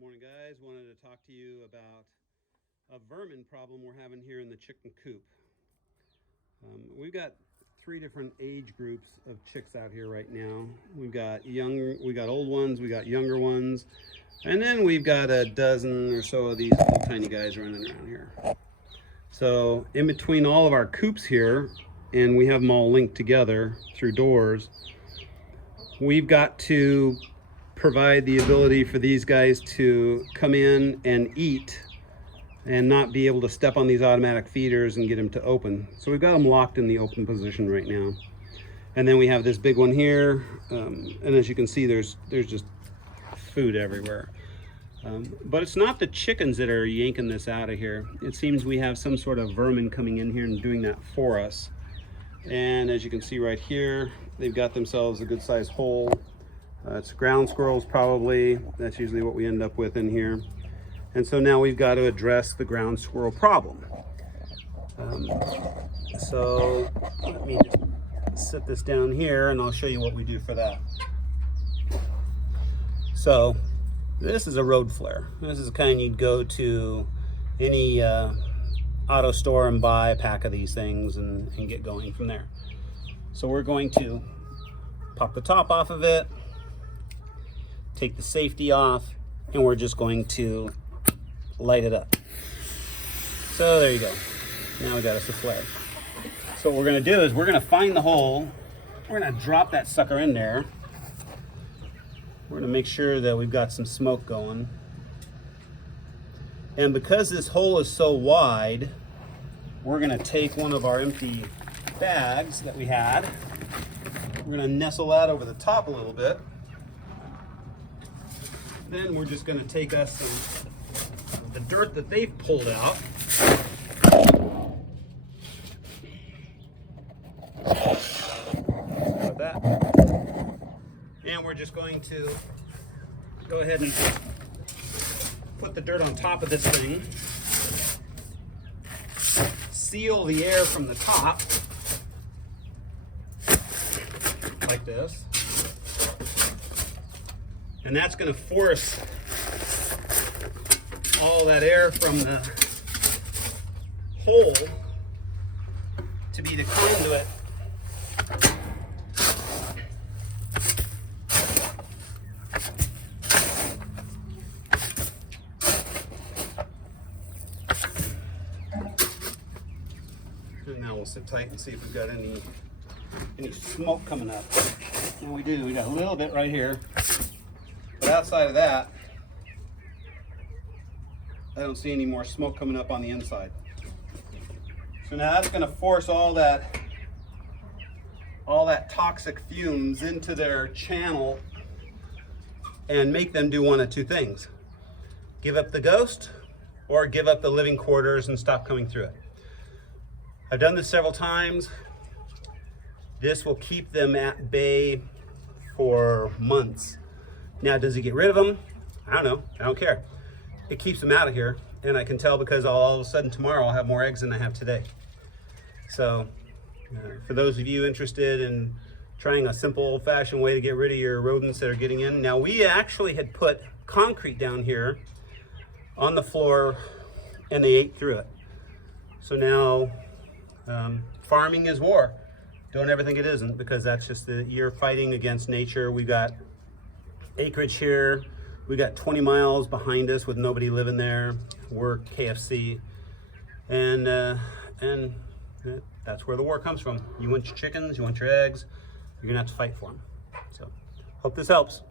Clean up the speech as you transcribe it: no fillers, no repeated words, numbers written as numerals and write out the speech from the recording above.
Morning guys, wanted to talk to you about a vermin problem we're having here in the chicken coop. We've got 3 different age groups of chicks out here right now. We got old ones, we got younger ones, and then we've got a dozen or so of these little tiny guys running around here. So in between all of our coops here, and we have them all linked together through doors, we've got to provide the ability for these guys to come in and eat and not be able to step on these automatic feeders and get them to open. So we've got them locked in the open position right now. And then we have this big one here, and as you can see, there's just food everywhere. But it's not the chickens that are yanking this out of here. It seems we have some sort of vermin coming in here and doing that for us. And as you can see right here, they've got themselves a good sized hole. It's ground squirrels probably. That's usually what we end up with in here. And so now we've got to address the ground squirrel problem. So let me just sit this down here and I'll show you what we do for that. So this is a road flare. This is the kind you'd go to any auto store and buy a pack of these things and get going from there. So we're going to pop the top off of it, take the safety off, and we're just going to light it up. So there you go. Now we got us a flare. So what we're going to do is we're going to find the hole. We're going to drop that sucker in there. We're going to make sure that we've got some smoke going. And because this hole is so wide, we're going to take one of our empty bags that we had. We're going to nestle that over the top a little bit. Then we're just going to take us the dirt that they've pulled out. Like that. And we're just going to go ahead and put the dirt on top of this thing. Seal the air from the top. Like this. And that's going to force all that air from the hole to be the conduit and now we'll sit tight and see if we've got any smoke coming up. And we do. We got a little bit right here. But outside of that, I don't see any more smoke coming up on the inside. So now that's going to force all that toxic fumes into their channel and make them do one of 2 things. Give up the ghost or give up the living quarters and stop coming through it. I've done this several times. This will keep them at bay for months. Now, does it get rid of them? I don't know. I don't care. It keeps them out of here, and I can tell because all of a sudden tomorrow I'll have more eggs than I have today. So, for those of you interested in trying a simple old-fashioned way to get rid of your rodents that are getting in, now we actually had put concrete down here on the floor, and they ate through it. So now, farming is war. Don't ever think it isn't, because that's just you're fighting against nature. We've got acreage here. We got 20 miles behind us with nobody living there. We're KFC, and that's where the war comes from. You want your chickens, you want your eggs, you're gonna have to fight for them. So, hope this helps.